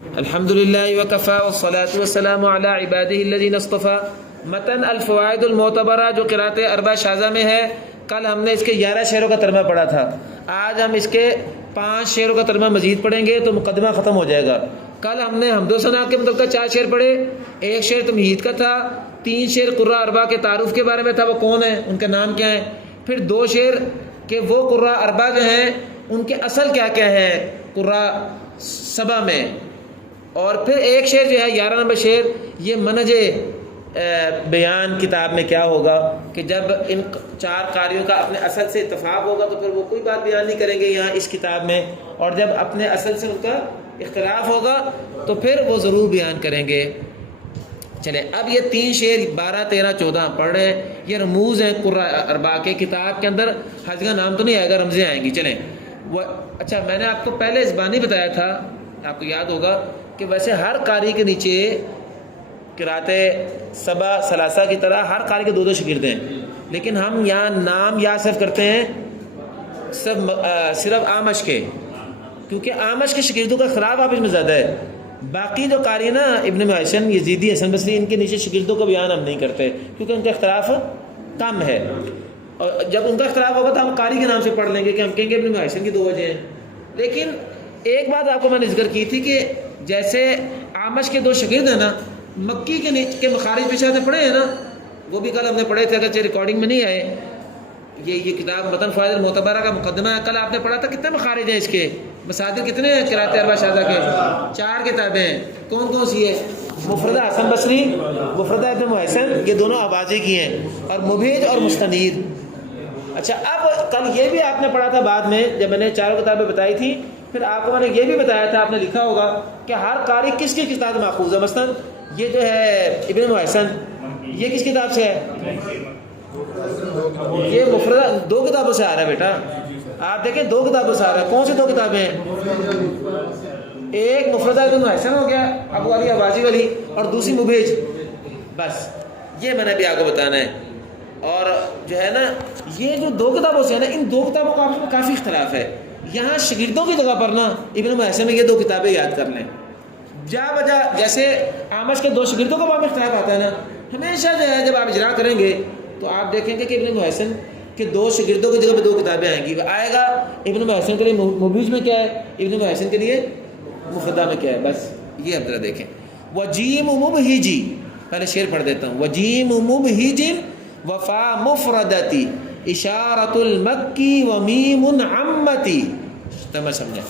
الحمدللہ وکفی والصلاة والسلام علی عبادہ الذین اصطفیٰ۔ متن الفوائد المعتبرہ جو قراءت اربع شاذہ میں ہے، کل ہم نے اس کے 11 شعروں کا ترجمہ پڑھا تھا۔ آج ہم اس کے 5 شعروں کا ترجمہ مزید پڑھیں گے تو مقدمہ ختم ہو جائے گا۔ کل ہم نے حمد و ثنا کے متعلق 4 شعر پڑھے، 1 شعر تمہید کا تھا، 3 شعر قراء اربعہ کے تعارف کے بارے میں تھا، وہ کون ہیں، ان کے نام کیا ہیں، پھر 2 شعر کہ وہ قراء اربعہ جو ہیں ان کے اصل کیا کیا ہے قراء سبع میں، اور پھر 1 شعر جو ہے 11 نمبر شعر، یہ منہج بیان کتاب میں کیا ہوگا کہ جب ان 4 قاریوں کا اپنے اصل سے اتفاق ہوگا تو پھر وہ کوئی بات بیان نہیں کریں گے یہاں اس کتاب میں، اور جب اپنے اصل سے ان کا اختلاف ہوگا تو پھر وہ ضرور بیان کریں گے۔ چلیں اب یہ 3 شعر 12 13 14 پڑھ رہے ہیں، یہ رموز ہیں قراء اربعہ کے۔ کتاب کے اندر حج کا نام تو نہیں آئے گا، رمزیں آئیں گی۔ چلیں وہ اچھا، میں نے آپ کو پہلے زبانی بتایا تھا، آپ کو یاد ہوگا کہ ویسے ہر قاری کے نیچے قراءت سبع ثلاثہ کی طرح ہر قاری کے 2 شاگرد ہیں، لیکن ہم یہاں نام یاد صرف کرتے ہیں صرف اعمش کے، کیونکہ اعمش کے شاگردوں کا اختلاف آپس میں زیادہ ہے۔ باقی جو قاری نا ابن محسن، یزیدی، حسن بصری، ان کے نیچے شاگردوں کا بیان ہم نہیں کرتے کیونکہ ان کا اختلاف کم ہے، اور جب ان کا اختلاف ہوگا تو ہم قاری کے نام سے پڑھ لیں گے کہ ہم کہیں گے ابن محسن کی 2 وجہ ہیں۔ لیکن ایک بات آپ کو میں نے ذکر کی تھی کہ جیسے اعمش کے 2 شاگرد ہیں نا، مکی کے مخارج پیچھے سے پڑھے ہیں نا، وہ بھی کل ہم نے پڑھے تھے، اگرچہ ریکارڈنگ میں نہیں آئے۔ یہ کتاب متن فوائد المعتبرہ کا مقدمہ ہے، کل آپ نے پڑھا تھا کتنے مخارج ہیں اس کے، مصادر کتنے ہیں قراءت اربع شاذہ کے؟ 4 کتابیں ہیں۔ کون کون سی ہے؟ مفردہ حسن بصری، مفردہ ابن محسن، یہ دونوں آوازی کی ہیں، اور مبہج اور مستنیر۔ اچھا اب کل یہ بھی آپ نے پڑھا تھا بعد میں جب میں نے 4 کتابیں بتائی تھی، پھر آپ کو میں نے یہ بھی بتایا تھا، آپ نے لکھا ہوگا کہ ہر قاری کس کی کتاب ماخوذ ہے۔ مثلا یہ جو ہے ابن محسن، یہ کس کتاب سے ہے؟ یہ مفردہ 2 کتابوں سے آ رہا ہے بیٹا، آپ دیکھیں 2 کتابوں سے آ رہا ہے۔ کون سی 2 کتابیں ہیں؟ ایک مفردہ ابن محسن ہو گیا ابو علی آوازی والی، اور دوسری مبہج، بس یہ میں نے بھی آپ کو بتانا ہے۔ اور جو ہے نا یہ جو 2 کتابوں سے ہے نا، ان 2 کتابوں کا آپس میں کافی اختلاف ہے۔ یہاں شاگردوں کی جگہ پر نا ابن محسن میں یہ 2 کتابیں یاد کر لیں، جا بجا جیسے اعمش کے 2 شاگردوں کا باب میں اختلاف آتا ہے نا، ہمیشہ جو ہے جب آپ اجرا کریں گے تو آپ دیکھیں گے کہ ابن محسن کے 2 شاگردوں کی جگہ پہ 2 کتابیں آئیں گی، آئے گا ابن محسن کے لیے مبہج میں کیا ہے، ابن محسن کے لیے مفردہ میں کیا ہے، بس یہ اب ذرا دیکھیں۔ وجیم مبہجی، پہلے شعر پڑھ دیتا ہوں۔ وجیم مبہج وفا مفردتی اشارۃ المکی ومیم عمتی، سمجھیں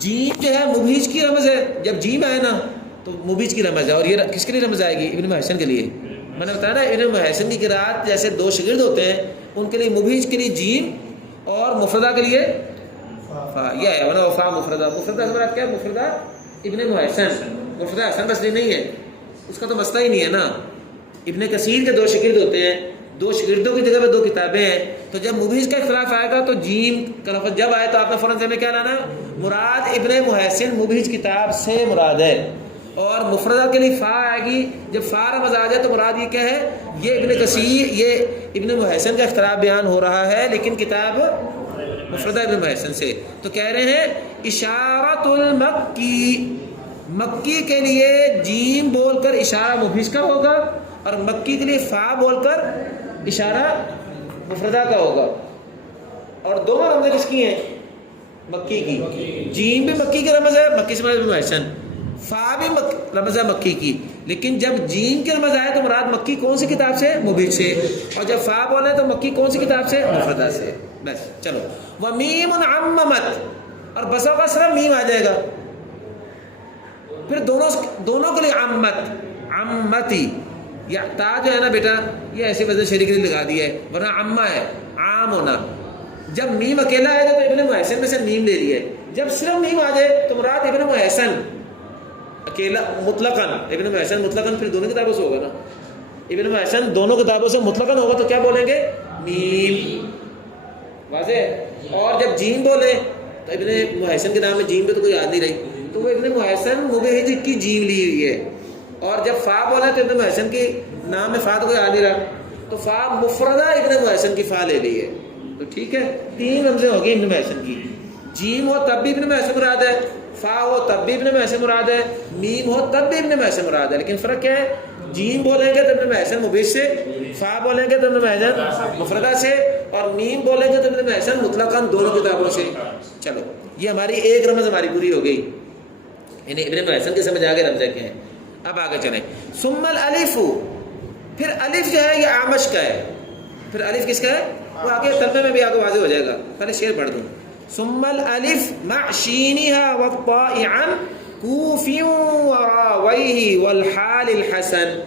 جیم جو ہے مبہج کی رمز ہے، جب جیم آئے نا تو مبہج کی رمز ہے، اور یہ کس کے لیے رمز آئے گی؟ ابن محسن کے لیے۔ میں نے بتایا نا ابن محسن کی قراءت جیسے 2 شاگرد ہوتے ہیں، ان کے لیے مبہج کے لیے جیم اور مفردہ کے لیے فا، یہ ہے ورنہ وفا مفردہ۔ مفردہ سے مراد کیا ہے؟ مفردہ ابن محسن، مفردہ حسن بصری نہیں ہے، اس کا تو مسئلہ ہی نہیں ہے نا۔ ابن کثیر کے 2 شاگرد ہوتے ہیں، 2 شاگردوں کی جگہ پہ 2 کتابیں ہیں، تو جب مبہج کا اختلاف آئے گا تو جیم کا لفظ جب آئے تو آپ نے فوراً سے میں کیا لانا ہے؟ مراد ابن محسن مبہج کتاب سے مراد ہے، اور مفردہ کے لیے فا آئے گی، جب فا رمز آ جائے تو مراد یہ کیا ہے؟ یہ ابن کثیر، یہ ابن محسن کا اختلاف بیان ہو رہا ہے، لیکن کتاب مفردہ ابن محسن سے۔ تو کہہ رہے ہیں اشارۃ المکی، مکی کے لیے جیم بول کر اشارہ مبہج کا ہوگا، اور مکی کے لیے فا بول کر اشارہ مفردہ کا ہوگا، اور دونوں رمزیں کس کی ہیں؟ مکی کی۔ جیم بھی مکی کی رمز ہے، مکی سے مراد ابن محسن، فا بھی رمز ہے مکی کی، لیکن جب جیم کی رمز آئے تو مراد مکی کون سی کتاب سے؟ مبہج سے، اور جب فا بولے تو مکی کون سی کتاب سے؟ مفردہ سے۔ بس چلو، ومیم عممت، اور بسا کا صرف میم آ جائے گا، پھر دونوں کے لیے عمت، عمتی، یا تا جو ہے نا بیٹا یہ ایسے وزن شریک نے لگا دیا ہے، ورنہ عمہ ہے عام ہونا۔ جب میم اکیلا آئے گا تو ابن محسن میں سے میم لے رہی ہے، جب صرف میم آ جائے تو مراد ابن محسن اکیلا مطلقاً، ابن محسن مطلقاً پھر دونوں کتابوں سے ہوگا نا، ابن محسن دونوں کتابوں سے مطلقاً ہوگا تو کیا بولیں گے؟ میم، واضح۔ اور جب جیم بولے تو ابن محسن کے نام میں جیم پہ تو کوئی یاد نہیں رہی، تو وہ ابن محسن مبہج کی جیم لی ہوئی ہے، اور جب فا بولے تو ابن محسن کے نام میں فا تو کوئی یاد نہیں رہا، تو فا مفردہ ابن محسن کی فا لے لی ہے، تو ٹھیک ہے 3 رمزیں ہوگی ابن محسن کی۔ جیم ہو تب بھی ابن محسن مراد ہے، فا ہو تب بھی ابن محسن مراد ہے، میم ہو تب بھی ابن محسن مراد ہے، لیکن فرق کیا ہے؟ جیم بولیں گے تو ابن محسن مبیش سے، فا بولیں گے تو ابن محسن مفردہ سے، اور میم بولیں گے تو ابن محسن مطلقاً دونوں کتابوں سے۔ چلو یہ ہماری ایک رمز ہماری پوری ہو گئی، یعنی ابن محسن کے سمجھ آگے رمزیں کیا ہیں۔ اب آگے چلیں، ثم الالف، پھر الف جو ہے یہ اعمش کا ہے، پھر الف کس کا ہے؟ وہ آگے ترجمے میں بھی آگے واضح ہو جائے گا، پہلے شعر پڑھ دوں۔ ثم الالف مع شینها والطاء عن کوفی وراویہ والحال الحسن۔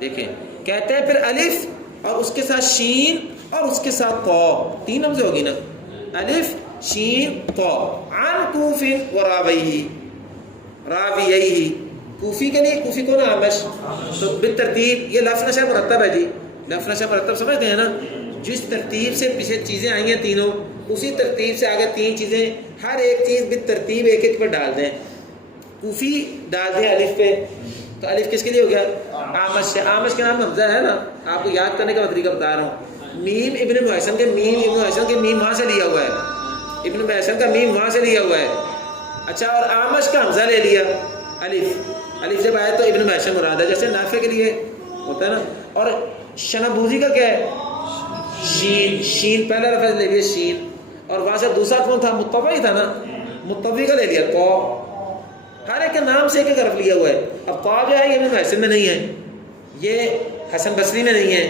دیکھیں کہتے ہیں پھر الف اور اس کے ساتھ شین اور اس کے ساتھ طا، تین رمزیں ہوگی نا، الف شین طا، عن کوفی وراویہ، راویہ، کوفی کے لیے، کوفی کون ہے؟ اعمش، تو بالترتیب یہ لفظ نشر مرتب ہے جی، لفظ نشر مرتب سمجھتے ہیں نا، جس ترتیب سے پیچھے چیزیں آئی ہیں تینوں، اسی ترتیب سے آگے تین چیزیں، ہر ایک چیز بالترتیب ایک ایک پر ڈال دیں۔ کوفی ڈال دیں الف پہ، تو الف کس کے لیے ہو گیا؟ اعمش سے، اعمش کے نام حمزہ ہے نا، آپ کو یاد کرنے کا طریقہ بتا رہا ہوں۔ میم ابن محسن کے، میم ابن محسن کے میم وہاں سے لیا ہوا ہے، ابن محسن کا میم وہاں سے لیا ہوا ہے، اچھا، اور اعمش کا حمزہ لے لیا الف، الف جب آئے تو ابن محسن مراد ہے، جیسے نافع کے لیے ہوتا ہے نا۔ اور شنابوزی کا کیا ہے؟ شین، شین پہلا لفظ لے لیا شین، اور وہاں سے دوسرا کون تھا؟ متوی تھا نا، متوی کا لے لیا تو، ہر ایک کے نام سے ایک ایک حرف لیا ہوا ہے۔ اب طا جو ہے یہ ابن محسن میں نہیں ہے، یہ حسن بصری میں نہیں ہے،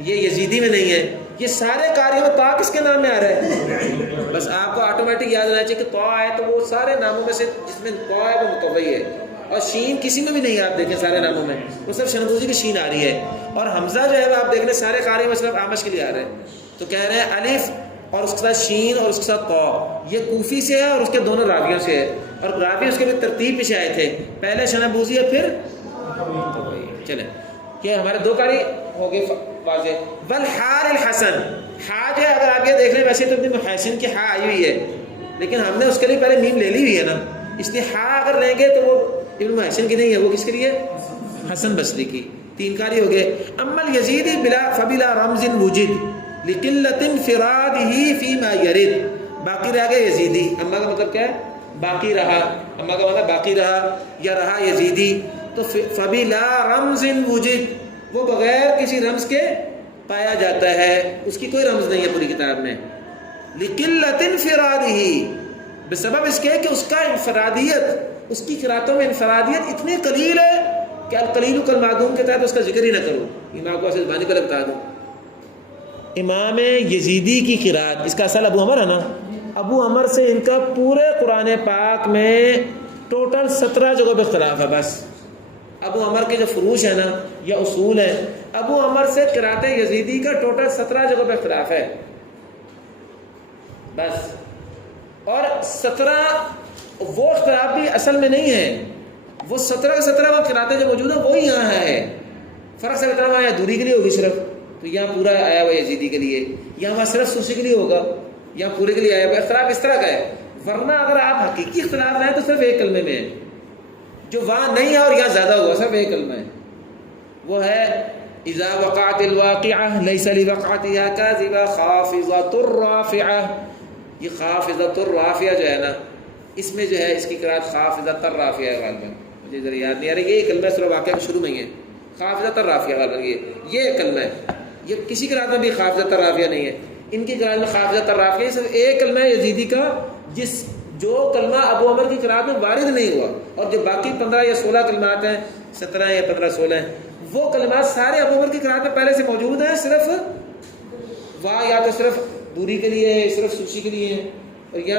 یہ یزیدی میں نہیں ہے، یہ سارے قاریوں میں طا کس کے نام میں آ رہا ہے؟ بس آپ کو آٹومیٹک یاد رہنا چاہیے کہ طا ہے تو وہ سارے ناموں میں سے جس میں طا ہے وہ متوی ہے، اور شین کسی میں بھی نہیں ہے، آپ دیکھیں سارے ناموں میں وہ صرف شنبوزی کی شین آ رہی ہے، اور حمزہ جو ہے آپ دیکھ لیں سارے قاریوں میں صرف اعمش کے لیے آ رہا ہے۔ تو کہہ رہے ہیں الف اور اس کے ساتھ شین اور اس کے ساتھ طا، یہ کوفی سے ہے اور اس کے دونوں راویوں سے ہے، اور راوی اس کے بھی ترتیب پیچھے آئے تھے، پہلے شنبوزی ہے پھر چلیں، یہ ہمارے دو قاری ہو گئے واضح۔ والحال الحسن، ہا جو ہے اگر آپ یہ دیکھ لیں ویسے تو ابن محسن کی ہا آئی ہوئی ہے، لیکن ہم نے اس کے لیے پہلے میم لے لی ہوئی ہے نا، اس لیے ہا اگر لیں گے تو وہ ابن محسن کی نہیں ہے، وہ کس کے لیے؟ حسن بصری کی۔ تین قاری ہو گئے۔ اما الیزیدی بلا فبلا رمز وجد لقلت انفرادہ فیما یرد، باقی رہ گئے یزیدی، اما کا مطلب کیا ہے؟ باقی رہا، اما کا مطلب باقی رہا یا رہا یزیدی، تو فبلا رمز وجد، وہ بغیر کسی رمز کے پایا جاتا ہے، اس کی کوئی رمز نہیں ہے پوری کتاب میں۔ لقلت انفرادہ، بسبب اس کے کہ اس کا انفرادیت، اس کی قراتوں میں انفرادیت اتنی قلیل ہے کہ القلیل کالمعدوم کے تحت اس کا ذکر ہی نہ کروں۔ امام کو اسے زبانی پہلے بتا دوں، امام یزیدی کی قرات، اس کا اصل ابو عمر ہے نا، ابو عمر سے ان کا پورے قرآن پاک میں ٹوٹل 17 جگہوں پہ اختلاف ہے۔ بس ابو عمر کے جو فروش ہے نا یا اصول ہے، ابو عمر سے قرات یزیدی کا ٹوٹل 17 جگہوں پہ اختلاف ہے بس، اور 17 وہ اختلاف بھی اصل میں نہیں ہے، وہ 17 کے 17 وہ قراتیں جو موجود ہیں وہی یہاں ہے، فرق صرف اتنا ہوا ہے دوری کے لیے ہوگی صرف، تو یہاں پورا آیا ہوا یزیدی کے لیے، یہاں صرف سوسی کے لیے ہوگا، یہاں پورے کے لیے آیا ہوا، اختلاف اس طرح کا ہے۔ ورنہ اگر آپ حقیقی اختلاف لائیں تو صرف ایک کلمے میں ہے، جو وہاں نہیں ہے اور یہاں زیادہ ہوا، صرف ایک کلمہ ہے، وہ ہے اذا وقعت الواقعہ لیس لوقعتها کاذبہ خافضۃ الرافعہ۔ یہ خافضۃ الرافعہ جو ہے نا، اس میں جو ہے اس کی قرات خافضۃ الرافعہ ہے، غالباً مجھے ذرا یاد نہیں آ رہا، یہ کلمہ سورہ واقعہ کے شروع میں ہی ہے، خافضۃ الرافعہ غالباً یہ کلمہ ہے، یہ کسی قرات میں بھی خافضۃ الرافعہ نہیں ہے، ان کی قرات میں خافضۃ الرافعہ صرف ایک کلمہ ہے یزیدی کا، جو کلمہ ابو عمر کی قرات میں وارد نہیں ہوا، اور جو باقی 15 یا 16 کلمات ہیں، 17 یا 15 16 ہیں، وہ کلمات سارے ابو عمر کی قرات میں پہلے سے موجود ہیں، صرف واہ یا تو صرف دوری کے لیے ہے، صرف سوشی کے لیے ہے، اور یا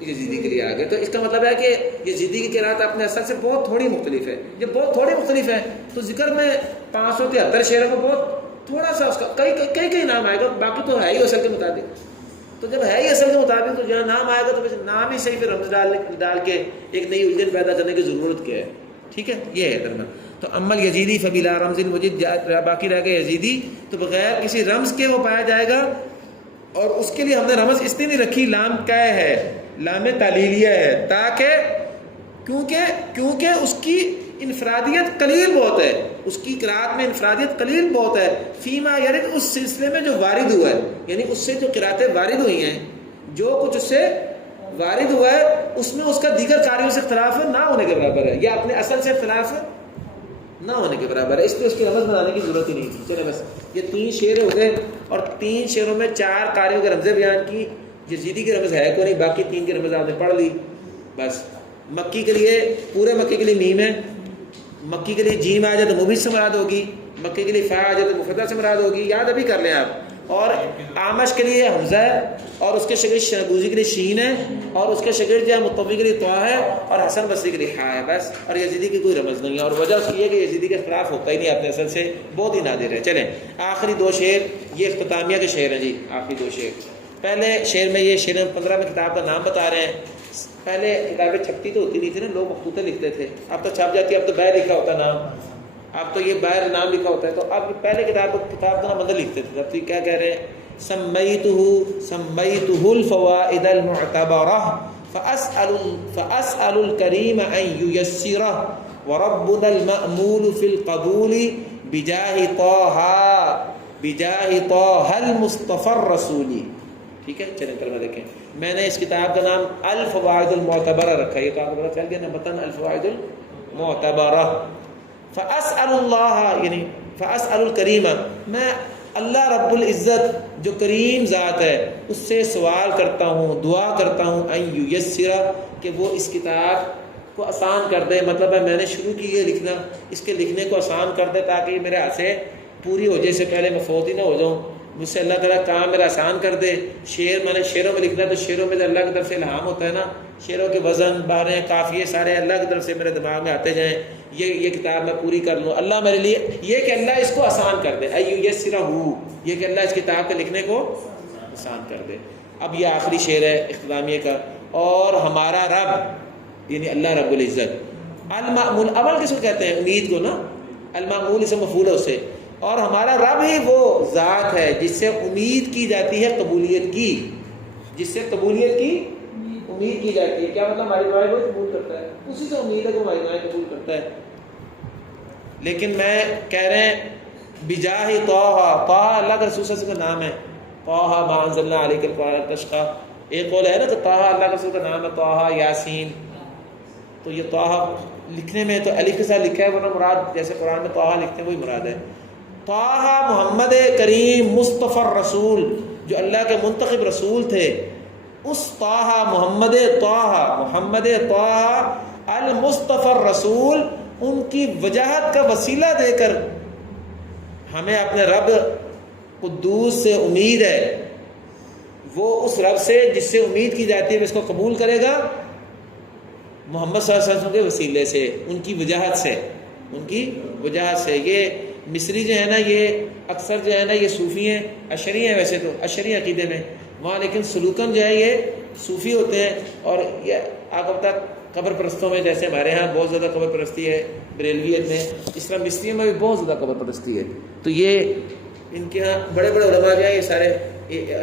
یزیدی کے لیے آ گئے۔ تو اس کا مطلب ہے کہ یزیدی کی قرات اپنے اصل سے بہت تھوڑی مختلف ہے، جب بہت تھوڑی مختلف ہے تو ذکر میں 573 شعروں کو بہت تھوڑا سا اس کا کئی نام آئے گا، باقی تو ہے ہی اصل کے مطابق، تو جب ہے ہی اصل کے مطابق تو جہاں نام آئے گا تو نام ہی صحیح پہ رمز ڈال کے ایک نئی الجھن پیدا کرنے کی ضرورت کیا ہے، ٹھیک ہے، یہ ہے درمیان۔ تو اما یزیدی فبلا رمز وجد، باقی رہ گئے یزیدی تو بغیر کسی رمز کے وہ پایا جائے گا، اور اس کے لیے ہم نے رمز اس لیے نہیں رکھی، لام کا ہے، لام تعلیلیہ ہے، تاکہ کیونکہ اس کی انفرادیت قلیل بہت ہے، اس کی قرات میں انفرادیت قلیل بہت ہے، فیما یرد، اس سلسلے میں جو وارد ہوا ہے، یعنی اس سے جو قراتیں وارد ہوئی ہیں، جو کچھ اس سے وارد ہوا ہے اس میں اس کا دیگر کاریوں سے اختلاف ہے نہ ہونے کے برابر ہے، یا اپنے اصل سے اختلاف ہے نہ ہونے کے برابر ہے، اس پہ اس کی رمز بنانے کی ضرورت ہی نہیں تھی۔ چلے بس یہ 3 شعر ہو گئے، اور 3 شعروں میں 4 قاریوں کے رمزیں بیان کی۔ یزیدی کی رمز ہے کوئی نہیں، باقی 3 کی رمز آپ نے پڑھ لی بس۔ مکی کے لیے پورے مکی کے لیے میم ہے، مکی کے لیے جیم آ جائے تو مبید سے مراد ہوگی، مکی کے لیے فا آ جائے تو مفردہ سے مراد ہوگی، یاد ابھی کر لیں آپ۔ اور آمش کے لیے حمزہ ہے، اور اس کے شاگرد شنبوزی کے لیے شین ہے، اور اس کے شاگرد جو ہے مطوی کے لیے طا ہے، اور حسن بصری کے لیے حا ہے بس۔ اور یزیدی کی کوئی رمز نہیں ہے، اور وجہ اس کی ہے کہ یزیدی کے خلاف ہوتا ہی نہیں اپنے اصل سے، بہت ہی نادر ہے۔ چلیں آخری 2 شعر، یہ اختتامیہ کے شعر ہیں جی، آخری 2 شعر۔ پہلے شعر میں یہ شعر 15 میں کتاب کا نام بتا رہے ہیں۔ پہلے کتابیں چھپتی تو ہوتی نہیں تھی نا، لوگ مخطوطے لکھتے تھے، اب تو چھپ جاتی ہے، اب تو باہر لکھا ہوتا نام، اب تو یہ باہر نام لکھا ہوتا ہے، تو اب پہلے کتاب کا نام اندر لکھتے تھے۔ اب تو کیا کہہ رہے ہیں، سمیتہ الفوائد المعتبرہ فاسأل الکریم ان ییسرہ وربنا المأمول فی القبول بجاہ طہ المصطفی الرسول۔ ٹھیک ہے، چلیں ترجمہ دیکھیں۔ میں نے اس کتاب کا نام الفوائد المعتبرہ رکھا ہے، یہ تو آپ کو پتہ چل گیا نا، متن الفوائد المعتبرہ۔ فاسأل اللہ یعنی فاسأل الکریم، میں اللہ رب العزت جو کریم ذات ہے اس سے سوال کرتا ہوں، دعا کرتا ہوں، ان ییسرہ کہ وہ اس کتاب کو آسان کر دے، مطلب ہے میں نے شروع کی ہے لکھنا، اس کے لکھنے کو آسان کر دے تاکہ یہ میرے ہاتھ سے پوری ہو جائے، سے پہلے میں فوت ہی نہ ہو جاؤں، مجھ سے اللہ تعالیٰ کام میرا آسان کر دے۔ شعر میں نے شعروں میں لکھنا ہے تو شعروں میں اللہ کی طرف سے الہام ہوتا ہے نا، شعروں کے وزن، باریں، قافیے سارے اللہ کی طرف سے میرے دماغ میں آتے جائیں، یہ کتاب میں پوری کر لوں، اللہ میرے لیے یہ کہ اللہ اس کو آسان کر دے، ایسرہ، یہ کہ اللہ اس کتاب کے لکھنے کو آسان کر دے۔ اب یہ آخری شعر ہے اختتامیہ کا، اور ہمارا رب یعنی اللہ رب العزت، المأمول اول کس کو کہتے ہیں، امید کو نا، المأمول اسم مفعول ہے اسے، اور ہمارا رب ہی وہ ذات ہے جس سے امید کی جاتی ہے قبولیت کی، جس سے قبولیت کی امید کی جاتی ہے۔ کیا مطلب، ہماری دعائیں وہ قبول کرتا ہے، اسی سے امید ہے کہ ہماری دعائیں قبول کرتا ہے۔ لیکن میں کہہ رہے ہیں بجاہ طہ، طہ اللہ کا رسول صلی اللہ علیہ وسلم کا نام ہے، طہ ما انزلنا علیک القرآن لتشقی، ایک قول ہے نا کہ طہ اللہ کے رسول کا نام ہے، طہ یاسین، تو یہ طہ لکھنے میں تو الف کے ساتھ لکھا ہے، ورنہ مراد جیسے قرآن میں طہ لکھتے ہیں وہی مراد ہے۔ طہ محمد کریم مصطفی الرسول، جو اللہ کے منتخب رسول تھے، اس طہ محمد طہ المصطفی الرسول، ان کی وجاہت کا وسیلہ دے کر ہمیں اپنے رب قدوس سے امید ہے، وہ اس رب سے جس سے امید کی جاتی ہے وہ اس کو قبول کرے گا، محمد صلی اللہ علیہ وسلم کے وسیلے سے، ان کی وجاہت سے، ان کی وجاہت سے۔ یہ مصری جو ہے نا، یہ اکثر جو ہے نا یہ صوفی ہیں، اشعری ہیں ویسے تو، اشعری عقیدے میں وہاں، لیکن سلوکن جو ہے یہ صوفی ہوتے ہیں، اور یہ آپ اب تک قبر پرستوں میں جیسے ہمارے ہاں بہت زیادہ قبر پرستی ہے بریلویت میں، اس طرح مصریوں میں بھی بہت زیادہ قبر پرستی ہے، تو یہ ان کے ہاں بڑے بڑے علماء جو ہیں یہ سارے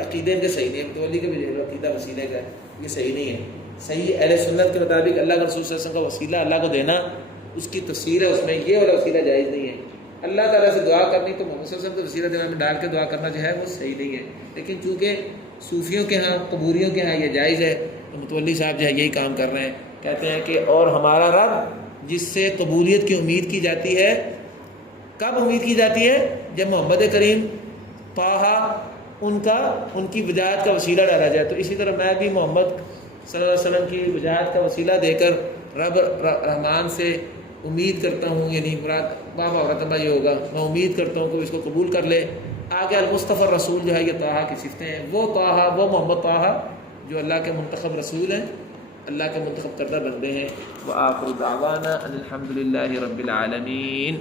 عقیدے ان کے صحیح نہیں ہے، متولی کا بھی جو عقیدہ وسیلے کا ہے یہ صحیح نہیں ہے۔ صحیح اہل سنت کے مطابق اللہ کے رسول صلی اللہ علیہ وسلم کا وسیلہ اللہ کو دینا، اس کی تفسیر ہے، اس میں یہ والا وسیلہ جائز نہیں ہے۔ اللہ تعالیٰ سے دعا کرنی تو محمد صلی اللہ علیہ وسلم کا وسیلہ دینا میں ڈال کے دعا کرنا جو ہے وہ صحیح نہیں ہے، لیکن چونکہ صوفیوں کے ہاں، قبوریوں کے ہاں یہ جائز ہے، تو متولی صاحب جو ہے یہی کام کر رہے ہیں، کہتے ہیں کہ اور ہمارا رب جس سے قبولیت کی امید کی جاتی ہے، کب امید کی جاتی ہے، جب محمد کریم طہ ان کی وجاہت کا وسیلہ ڈالا جائے۔ تو اسی طرح میں بھی محمد صلی اللہ علیہ وسلم کی وجاہت کا وسیلہ دے کر رب رحمان سے امید کرتا ہوں، یعنی مراد بابا رتبہ یہ ہوگا، میں امید کرتا ہوں کہ اس کو قبول کر لے۔ آگے المصطفی الرسول جو ہے یہ طہ کی صفتیں ہیں، وہ طہ، وہ محمد طہ جو اللہ کے منتخب رسول ہیں، اللہ کے منتخب کردہ بندے ہیں۔ وآخر دعوانا ان الحمد للہ رب العالمین۔